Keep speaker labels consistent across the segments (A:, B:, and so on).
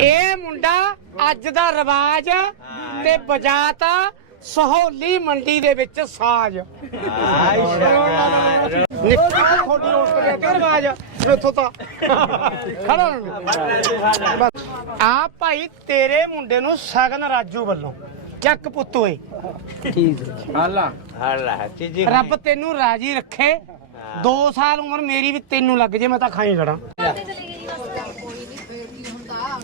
A: ਇਹ ਮੁੰਡਾ ਅੱਜ ਦਾ ਰਿਵਾਜ ਤੇ ਬਜਾਤਾ ਸਹੌਲੀ ਮੰਡੀ ਦੇ ਵਿੱਚ ਸਾਜ। ਨਿੱਕੀ ਥੋੜੀ ਉਸ ਤੇ ਤੇ ਰਿਵਾਜ। ਇੱਥੋਂ ਤਾਂ ਖੜਾ ਬਸ। ਆ ਭਾਈ ਤੇਰੇ ਮੁੰਡੇ ਨੂੰ ਸਗਨ ਰਾਜੂ ਵੱਲੋਂ। ਚੱਕ ਪੁੱਤ ਓਏ।
B: ਹਾਲਾ। ਚੀਜੀ
A: ਰੱਬ ਤੈਨੂੰ ਰਾਜੀ ਰੱਖੇ। 2 ਸਾਲ ਉਮਰ ਮੇਰੀ ਵੀ ਤੈਨੂੰ ਲੱਗ ਜੇ ਮੈਂ ਤਾਂ ਖਾਈ ਖੜਾ।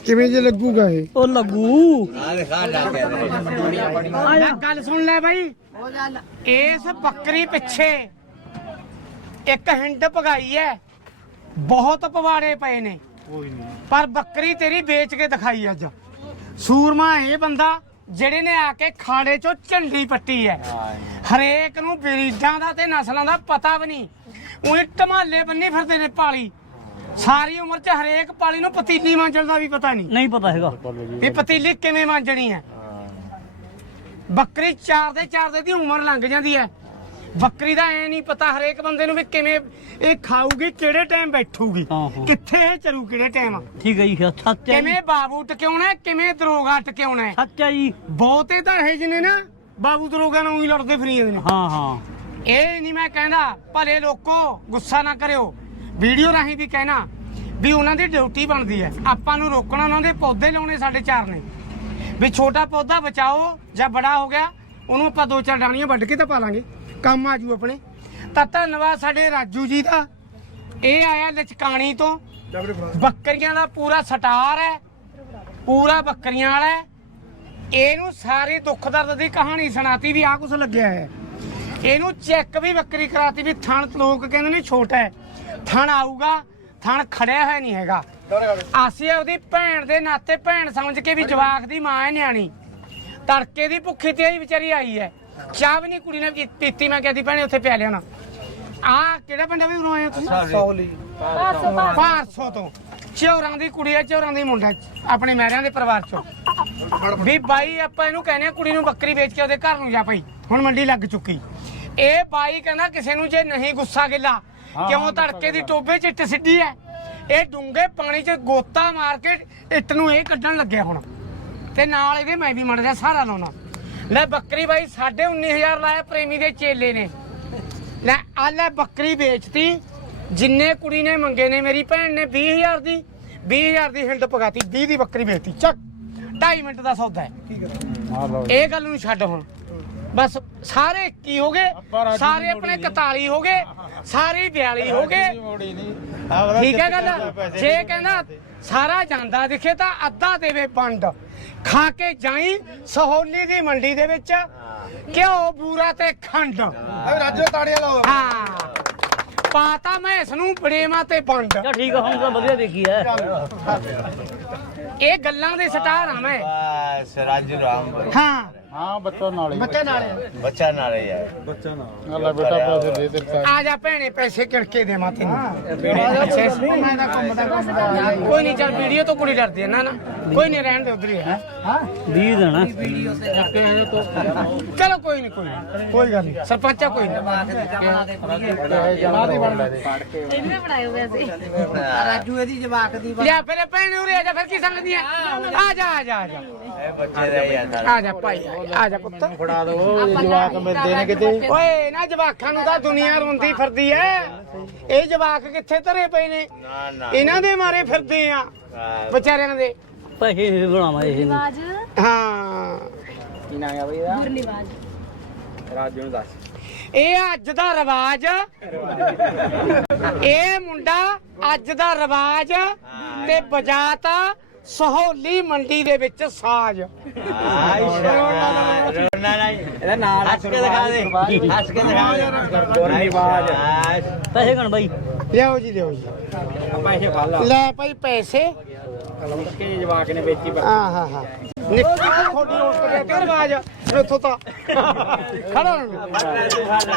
C: ਕਿਵੇਂ ਜੇ ਲੱਗੂਗਾ ਇਹ?
D: ਉਹ ਲੱਗੂ।
A: ਗੱਲ ਸੁਣ ਲੈ ਬਾਈ। ਇਸ ਬੱਕਰੀ ਪਿੱਛੇ ਇੱਕ ਹਿੰਡ ਭਗਾਈ ਐ। ਬਹੁਤ ਪਵਾੜੇ ਪਏ ਨੇ। ਪਰ ਬੱਕਰੀ ਤੇਰੀ ਵੇਚ ਕੇ ਦਿਖਾਈ ਅੱਜ। ਸੂਰਮਾ ਇਹ ਬੰਦਾ ਜਿਹੜੇ ਨੇ ਆ ਕੇ ਖਾੜੇ ਚੋਂ ਝੰਡੀ ਪੱਟੀ ਐ। ਹਰੇਕ ਨੂੰ ਬਰੀਡਾਂ ਦਾ ਤੇ ਨਸਲਾਂ ਦਾ ਪਤਾ ਵੀ ਨਹੀਂ। ਉਹ ਟਮਾਲੇ ਬੰਨੀ ਫਿਰਦੇ ਨੇ ਪਾਲੀ। ਸਾਰੀ ਉਮਰ ਚ ਹਰੇਕ ਪਾਲੀ ਨੂੰ ਪਤੀਲੀ ਮਾਂਜਣ ਦਾ ਵੀ ਪਤਾ ਨਹੀਂ।
D: ਨਹੀਂ ਪਤਾ ਹੈਗਾ।
A: ਵੀ ਪਤੀਲੀ ਕਿਵੇਂ ਮਾਂਜਣੀ ਹੈ। ਬੱਕਰੀ ਚਾਰ ਦੇ ਚਾਰ ਦੇ ਦੀ ਉਮਰ ਲੰਘ ਜਾਂਦੀ ਹੈ। ਬੱਕਰੀ ਦਾ ਐ ਨਹੀਂ ਪਤਾ ਹਰੇਕ ਬੰਦੇ ਨੂੰ ਵੀ ਕਿਵੇਂ ਇਹ ਖਾਊਗੀ ਕਿਹੜੇ ਟਾਈਮ ਬੈਠੂਗੀ
D: ਹਾਂ, ਹਾਂ।
A: ਕਿੱਥੇ ਇਹ ਚਰੂ ਕਿਹੜੇ ਟਾਈਮ।
D: ਠੀਕ ਹੈ ਜੀ ਸੱਚ ਹੈ ਜੀ।
A: ਕਿਵੇਂ ਬਾਬੂ ਟਕਿਆਉਣਾ ਹੈ, ਕਿਵੇਂ ਦਰੋਗਾ ਟਕਿਆਉਣਾ ਹੈ।
D: ਸੱਚ ਹੈ ਜੀ।
A: ਬਹੁਤੇ ਤਾਂ ਇਹ ਜਿਹਨੇ ਨਾ ਬਾਬੂ ਦਰੋਗਾ ਨਾਲ ਉਹੀ ਲੜਦੇ ਫਰੀ ਜਾਂਦੇ ਨੇ।
D: ਹਾਂ ਹਾਂ।
A: ਇਹ ਨਹੀਂ ਮੈਂ ਕਹਿੰਦਾ ਭਲੇ ਲੋਕੋ ਗੁੱਸਾ ਨਾ ਕਰਿਓ। ਵੀਡੀਓ ਰਾਹੀਂ ਵੀ ਕਹਿਣਾ ਵੀ ਉਹਨਾਂ ਦੀ ਡਿਊਟੀ ਬਣਦੀ ਹੈ। ਆਪਾਂ ਨੂੰ ਰੋਕਣਾ ਉਹਨਾਂ ਦੇ ਪੌਦੇ ਲਾਉਣੇ ਸਾਡੇ ਚਾਰ ਨੇ। ਵੀ ਛੋਟਾ ਪੌਦਾ ਬਚਾਓ ਜਾਂ ਬੜਾ ਹੋ ਗਿਆ ਉਹਨੂੰ ਆਪਾਂ ਦੋ ਚਾਰ ਡਾਣੀਆਂ ਵੱਢ ਕੇ ਤਾਂ ਪਾ ਲਾਂਗੇ। ਕੰਮ ਆਜੂ ਆਪਣੇ। ਤਾਂ ਧੰਨਵਾਦ ਸਾਡੇ ਰਾਜੂ ਜੀ ਦਾ। ਇਹ ਆਇਆ ਲਚਕਾਣੀ ਤੋਂ। ਬੱਕਰੀਆਂ ਦਾ ਪੂਰਾ ਸਟਾਰ ਹੈ। ਪੂਰਾ ਬੱਕਰੀਆਂ ਵਾਲਾ ਹੈ। ਇਹਨੂੰ ਸਾਰੀ ਦੁੱਖ ਦਰਦ ਦੀ ਕਹਾਣੀ ਸੁਣਾਤੀ ਵੀ ਆ ਕੁਛ ਲੱਗਿਆ ਹੈ। ਇਹਨੂੰ ਚੈੱਕ ਵੀ ਬੱਕਰੀ ਕਰਾਤੀ ਵੀ ਥਣ ਲੋਕ ਕਹਿੰਦੇ ਨੇ ਛੋਟਾ ਹੈ। ਥਣ ਆਊਗਾ ਥਣ ਖੜਿਆ ਹੋਇਆ ਨਹੀਂ ਹੈਗਾ। ਆਸੀ ਉਹਦੀ ਭੈਣ ਦੇ ਨਾਤੇ ਭੈਣ ਸਮਝ ਕੇ ਵੀ ਜਵਾਕ ਦੀ ਮਾਂ ਹੈ ਨਿਆਣੀ। ਤੜਕੇ ਦੀ ਭੁੱਖੀ ਤੇ ਹੀ ਵਿਚਾਰੀ ਆਈ ਹੈ। ਚਾਹ ਵੀ ਨਹੀਂ ਕੁੜੀ ਨੇ ਪੀ- ਪੀਤੀ ਮੈਂ ਕਹਿੰਦੀ ਭੈਣੇ ਉੱਥੇ ਪਿਆ ਲਿਆ ਨਾ ਆ ਕਿਹੜਾ ਪਿੰਡ ਆ ਵੀ ਉਰੋਂ ਆਏ ਹੋ ਤੁਸੀਂ?
C: ਸੌਲੀ।
A: ਭਾਰਸੋ ਤੋਂ। ਚੌਰਾਂ ਦੀ ਕੁੜੀ ਹੈ ਚੌਰਾਂ ਦੀ ਮੁੰਡਾ ਹੈ, ਆਪਣੇ ਮਹਿਰਿਆਂ ਦੇ ਪਰਿਵਾਰ ਚੋਂ। ਵੀ ਬਾਈ ਆਪਾਂ ਇਹਨੂੰ ਕਹਿੰਦੇ ਆ ਕੁੜੀ ਨੂੰ ਬੱਕਰੀ ਵੇਚ ਕੇ ਉਹਦੇ ਘਰ ਨੂੰ ਜਾ ਭਾਈ ਹੁਣ ਮੰਡੀ ਲੱਗ ਚੁੱਕੀ। ਇਹ ਬਾਈ ਕਹਿੰਦਾ ਕਿਸੇ ਨੂੰ ਜੇ ਨਹੀਂ ਗੁੱਸਾ ਗਿੱਲਾ ਕਿਉਂ ਧੜਕੇ ਦੀ ਟੋਬੇ 'ਚ ਇੱਟ ਸਿੱਧੀ ਹੈ ਇਹ ਡੂੰਘੇ ਪਾਣੀ 'ਚ ਗੋਤਾ ਮਾਰ ਕੇ ਇੱਟ ਨੂੰ ਇਹ ਕੱਢਣ ਲੱਗਿਆ ਹੁਣ। ਤੇ ਨਾਲ ਇਹਦੇ ਮੈਂ ਵੀ ਮੜ ਜਾ ਸਾਰਾ ਲਾਉਣਾ। ਲੈ ਬੱਕਰੀ ਬਾਈ 19500 ਲਾਇਆ ਪ੍ਰੇਮੀ ਦੇ ਚੇਲੇ ਨੇ। ਲੈ ਆ ਲੈ ਬੱਕਰੀ ਵੇਚਤੀ। ਜਿੰਨੇ ਕੁੜੀ ਨੇ ਮੰਗੇ ਨੇ ਮੇਰੀ ਭੈਣ ਨੇ 20000 ਦੀ 20000 ਦੀ ਹਿੰਡ ਪਗਾਤੀ 20 ਦੀ ਬੱਕਰੀ ਵੇਚਤੀ। ਚੱਕ 2.5 ਮਿੰਟ ਦਾ ਸੌਦਾ ਹੈ ਇਹ ਗੱਲ ਨੂੰ ਛੱਡ ਹੁਣ। ਬਸ ਸਾਰੇ 21 ਹੋ ਗਏ ਸਾਰੇ ਆਪਣੇ 41 ਹੋ ਗਏ ਸਾਰੇ 42 ਹੋ ਗਏ। ਠੀਕ ਹੈ ਗੱਲ? ਜੇ ਕਹਿੰਦਾ ਸਾਰਾ ਜਾਂਦਾ ਦਿਖੇ ਤਾਂ ਅੱਧਾ ਦੇਵੇ ਪੰਡ ਖਾ ਕੇ ਜਾਈ ਸਹੌਲੀ ਦੀ ਮੰਡੀ ਦੇ ਵਿੱਚ ਘਿਓ ਬੂਰਾ ਤੇ ਖੰਡ।
C: ਰਾਜੋ ਤਾੜੀਆਂ ਲਾਓ।
A: ਹਾਂ। ਪਾਤਾ ਮੈਂ ਇਸ ਨੂੰ ਬੜੇਵਾ ਤੇ ਪੰਡ
D: ਠੀਕ ਹੈ ਹੁਣ ਤਾਂ ਵਧੀਆ ਦੇਖੀ ਹੈ
A: ਇਹ ਗੱਲਾਂ ਦੇ ਸਟਾਰ ਆ ਮੈਂ।
B: ਬਸ ਰਾਜੂ ਰਾਮ।
A: ਹਾਂ।
C: ਹਾਂ ਬੱਚਾ ਨਾਲੇ
A: ਬੱਚੇ ਨਾਲੇ
B: ਬੱਚਾ ਨਾ ਰਹੀ ਹੈ
C: ਬੱਚਾ ਨਾਲ। ਅੱਲਾ ਬੇਟਾ ਪੈਸੇ ਦੇ ਦਿੱਤਾ।
A: ਆ ਜਾ ਭੈਣੇ ਪੈਸੇ ਕਿਣਕੇ ਦੇਵਾਂ ਤੈਨੂੰ ਮੈਂ ਤਾਂ ਕੰਮ ਦਾ ਕੋਈ ਨਹੀਂ ਚੱਲ ਵੀਡੀਓ ਤੋਂ ਕੁੜੀ ਡਰਦੀ ਹੈ ਨਾ ਨਾ। ਕੋਈ ਨਹੀਂ ਰਹਿਣ ਦੇ ਉਧਰ ਹੀ ਹੈ?
D: 20 ਦੇਣਾ।
A: ਚਲੋ ਕੋਈ ਨਹੀਂ ਕੋਈ ਨੀ, ਕੋਈ ਗੱਲ ਨਹੀਂ। ਸਰਪੰਚਾ ਕੋਈ ਨਹੀਂ।
E: ਇਹਨੇ ਬਣਾਏ ਹੋਏ ਸੀ ਰਾਜੂ ਇਹਦੀ ਜਵਾਕ ਦੀ
A: ਲਿਆ ਫਿਰ ਭੈਣੇ ਉਰੇ ਆ ਜਾ ਫਿਰ ਕੀ ਸੰਗਦੀ ਹੈ ਆ ਜਾ ਆ ਜਾ ਆ ਜਾ।
B: ਦਾ ਹੀ ਆ
A: ਆ ਜਾ ਭਾਈ ਆ ਜਾ ਪੁੱਤ।
C: ਫੜਾ ਦੋ ਜਵਾਕ ਮਿਲਦੇ ਨੇ ਕਿਤੇ।
A: ਓਏ ਨਾ ਜਵਾਕਾਂ ਨੂੰ ਤਾਂ ਦੁਨੀਆ ਰੋਂਦੀ ਫਿਰਦੀ ਐ। ਇਹ ਜਵਾਕ ਕਿੱਥੇ ਧਰੇ ਪਏ ਨੇ?
B: ਨਾ ਨਾ।
A: ਇਹਨਾਂ ਦੇ ਮਾਰੇ ਫਿਰਦੇ ਆ
B: ਹਾਂ।
A: ਵਿਚਾਰਿਆਂ ਦੇ।
D: ਪੈਸੇ ਬਣਾਵਾ ਇਹ ਨੂੰ।
E: ਆਵਾਜ਼
A: ਹਾਂ।
C: ਕੀ ਨਾ ਆ ਬਈ ਦਾ
E: ਗੁਰਨਿਵਾਜ
C: ਰਾਜੂ ਨੂੰ ਦੱਸ।
A: ਇਹ ਅੱਜ ਦਾ ਰਿਵਾਜ। ਇਹ ਮੁੰਡਾ ਅੱਜ ਦਾ ਰਿਵਾਜ। ਤੇ ਬਜਾਤਾ ਸਹੌਲੀ ਮੰਡੀ ਦੇ ਵਿੱਚ ਸਾਜ।
B: ਰੋਣਾ ਨਹੀਂ
C: ਇਹਦਾ ਨਾਲ
B: ਹੱਸ ਕੇ ਦਿਖਾ ਦੇ। ਹੱਸ ਕੇ ਦਿਖਾ ਦੇ।
C: ਗੁਰਨਿਵਾਜ।
D: ਪੈਸੇ ਗਣ ਬਾਈ।
A: ਲਿਆਓ ਜੀ ਲਿਆਓ ਜੀ।
C: ਪੈਸੇ ਲਾ।
A: ਲੈ ਭਾਈ ਪੈਸੇ।
C: ਕਿ ਜਵਾਕ ਨੇ ਵੇਚੀ
A: ਹਾਂ ਹਾਂ ਹਾਂ। ਨਿੱਕੀ ਥੋੜੀ ਉਸ ਤੇ ਤੇ ਰਿਵਾਜ ਇੱਥੋਂ ਤਾਂ। ਖੜਾ ਰਹਿਣਾ।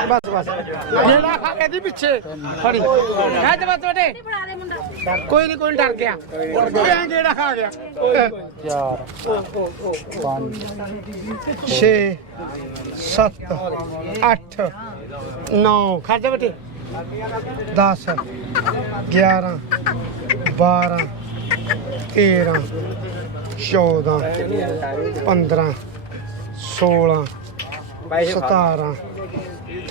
A: ਬਸ ਬਸ। ਜਿਹੜਾ ਖਾ ਕੇ ਦੀ ਪਿੱਛੇ। ਫੜੀ ਗੱਜ ਬਸ ਬੇਟੇ
E: ਬਣਾ ਦੇ ਮੁੰਡਾ।
A: ਕੋਈ ਨਹੀਂ ਕੋਈ ਨੀ ਡਰ ਗਿਆ। ਕੋਈ ਐਂ ਜਿਹੜਾ ਖਾ ਗਿਆ।
C: 4 5
A: 6 7 8 9 ਖਰਚ ਬੇਟੇ। 10 11 12 13 14 15 16
C: ਪੈਸੇ ਫੜ
A: 17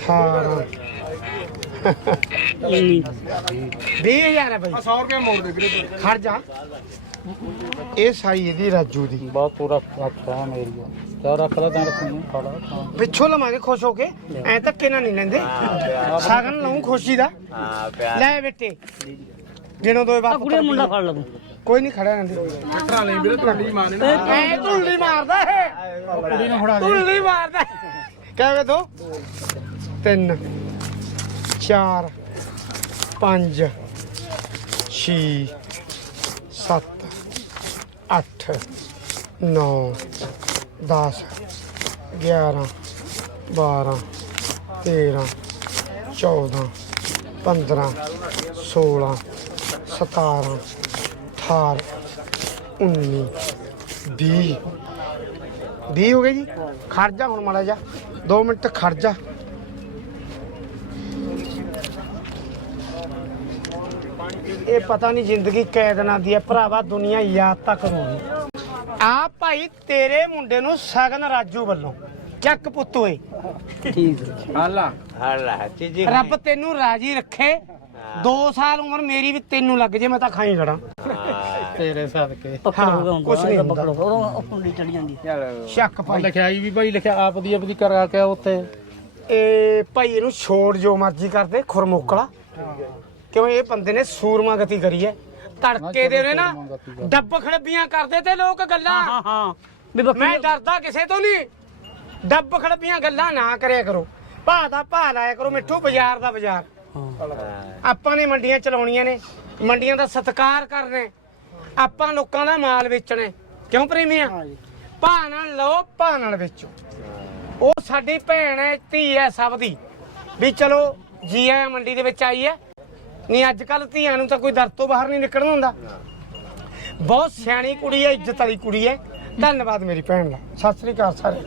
A: 18
D: ਇੰਨੀ
A: 20000 ਹੈ ਬਈ।
C: 100 ਰੁਪਏ ਮੋੜ ਦੇ ਵੀਰੇ
A: ਖੜ ਜਾ। ਇਹ ਸਾਈ ਇਹਦੀ ਰਾਜੂ ਦੀ।
C: ਬਹੁਤ ਪੂਰਾ ਰੱਖਾ ਮੇਰੀ ਚਾ ਰੱਖ ਲੈ ਤਾਂ ਰੱਖਣੀ ਫੜਾ
A: ਪਿੱਛੋਂ ਲਵਾਂਗੇ ਖੁਸ਼ ਹੋ ਕੇ। ਐ ਧੱਕੇ ਨਾਲ ਨਹੀਂ ਲੈਂਦੇ। ਸਾਗਨ ਲਊ ਖੁਸ਼ੀ ਦਾ।
B: ਹਾਂ ਪਿਆਰ।
A: ਲੈ ਬੇਟੇ। ਜਿਹਨੂੰ ਦੋਏ ਬਾਪ
D: ਕੁੜੀ ਮੁੰਡਾ ਫੜ ਲਾ ਤੂੰ।
A: ਕੋਈ ਨਹੀਂ ਖੜਾ ਰਹਿੰਦੇ।
C: ਟਰਾ ਲੈ ਵੀਰੇ ਤੁਹਾਡੀ ਮਾਂ ਨੇ।
A: ਐ ਧੁੱਲੀ ਮਾਰਦਾ ਇਹ।
C: ਕੁੜੀ ਨੂੰ ਫੜਾ
A: ਧੁੱਲੀ ਮਾਰਦਾ। ਕਹਵੇ ਦੋ ਤਿੰਨ ਚਾਰ ਪੰਜ ਛੇ ਸੱਤ ਅੱਠ ਨੌ 10 11 12 13 14 15 16 17 18 19 20 20 ਹੋ ਗਏ ਜੀ? ਖੜ ਜਾ ਹੁਣ ਮਾੜਾ ਜਾ 2 ਮਿੰਟ ਖੜ ਜਾ ਇਹ ਪਤਾ ਨਹੀਂ ਜ਼ਿੰਦਗੀ ਕੈਦ ਨਾ ਦੀ ਹੈ। ਭਰਾਵਾ ਦੁਨੀਆ ਯਾਦ ਤਾਂ ਕਰੂਗੀ ਆ ਭਾਈ ਤੇਰੇ ਮੁੰਡੇ ਨੂੰ ਸਗਨ ਰਾਜੂ ਵੱਲੋਂ। ਚੱਕ ਪੁੱਤ ਓਏ।
D: ਠੀਕ ਹੈ।
C: ਹਾਲਾ।
B: ਹਾਲਾ ਚੀਜੀ
A: ਰੱਬ ਤੈਨੂੰ ਰਾਜੀ ਰੱਖੇ। 2 ਸਾਲ ਉਮਰ ਮੇਰੀ ਵੀ ਤੈਨੂੰ ਲੱਗ ਜੇ ਮੈਂ ਤਾਂ ਖਾਈ ਖੜਾ।
C: ਤੇਰੇ ਸਦਕੇ।
D: ਪੱਕੜ
A: ਹਾਂ,
D: ਗਿਆ
A: ਕੁਛ ਨਹੀਂ।
D: ਪੱਕੜ ਹੋ ਗਿਆ। ਉਹ ਕੁੰਡੀ ਚੜੀ ਜਾਂਦੀ।
A: ਸ਼ੱਕ ਭਾਈ।
C: ਲਿਖਿਆ ਵੀ ਭਾਈ ਲਿਖਿਆ ਆਪ ਦੀ ਆਪਦੀ ਕਰਾ ਕੇ ਉੱਥੇ।
A: ਇਹ ਭਾਈ ਇਹਨੂੰ ਛੋੜ ਜੋ ਮਰਜ਼ੀ ਕਰਦੇ ਖੁਰਮੋਕਲਾ। ਕਿਉਂ ਇਹ ਬੰਦੇ ਨੇ ਸੂਰਮਾ ਗਤੀ ਕਰੀ ਹੈ। ਤੜਕੇ ਦੇ ਉਹਨੇ ਨਾ ਡੱਬ ਖੜੱਬੀਆਂ ਕਰਦੇ ਤੇ ਲੋਕ ਗੱਲਾਂ।
D: ਹਾਂ ਹਾਂ ਵੀ
A: ਮੈਂ ਡਰਦਾ ਕਿਸੇ ਤੋਂ ਨਹੀਂ। ਡੱਬ ਖੜੱਬੀਆਂ ਗੱਲਾਂ ਨਾ ਕਰਿਆ ਕਰੋ। ਭਾ ਦਾ ਭਾ ਲਾਇਆ ਕਰੋ ਮਿੱਠੂ ਬਾਜ਼ਾਰ ਦਾ ਬਾਜ਼ਾਰ। ਆਪਾਂ ਨੇ ਮੰਡੀਆਂ ਚਲਾਉਣੀਆਂ ਨੇ। ਮੰਡੀਆਂ ਦਾ ਸਤਿਕਾਰ ਕਰਨਾ ਹੈ। ਆਪਾਂ ਲੋਕਾਂ ਦਾ ਮਾਲ ਵੇਚਣਾ ਹੈ। ਕਿਉਂ ਪ੍ਰੇਮੀਆਂ ਭਾ ਨਾਲ ਲਓ ਭਾ ਨਾਲ ਵੇਚੋ। ਉਹ ਸਾਡੀ ਭੈਣ ਹੈ ਧੀ ਹੈ ਸਭ ਦੀ। ਵੀ ਚਲੋ ਜੀ ਆ ਮੰਡੀ ਦੇ ਵਿੱਚ ਆਈ ਹੈ। ਨਹੀਂ ਅੱਜ ਕੱਲ ਧੀਆਂ ਨੂੰ ਤਾਂ ਕੋਈ ਦਰ ਤੋਂ ਬਾਹਰ ਨਹੀਂ ਨਿਕਲਣਾ ਹੁੰਦਾ। ਬਹੁਤ ਸਿਆਣੀ ਕੁੜੀ ਹੈ ਇੱਜ਼ਤ ਵਾਲੀ ਕੁੜੀ ਹੈ। ਧੰਨਵਾਦ ਮੇਰੀ ਭੈਣ ਦਾ। ਸਤਿ ਸ੍ਰੀ ਅਕਾਲ ਸਾਰੇ।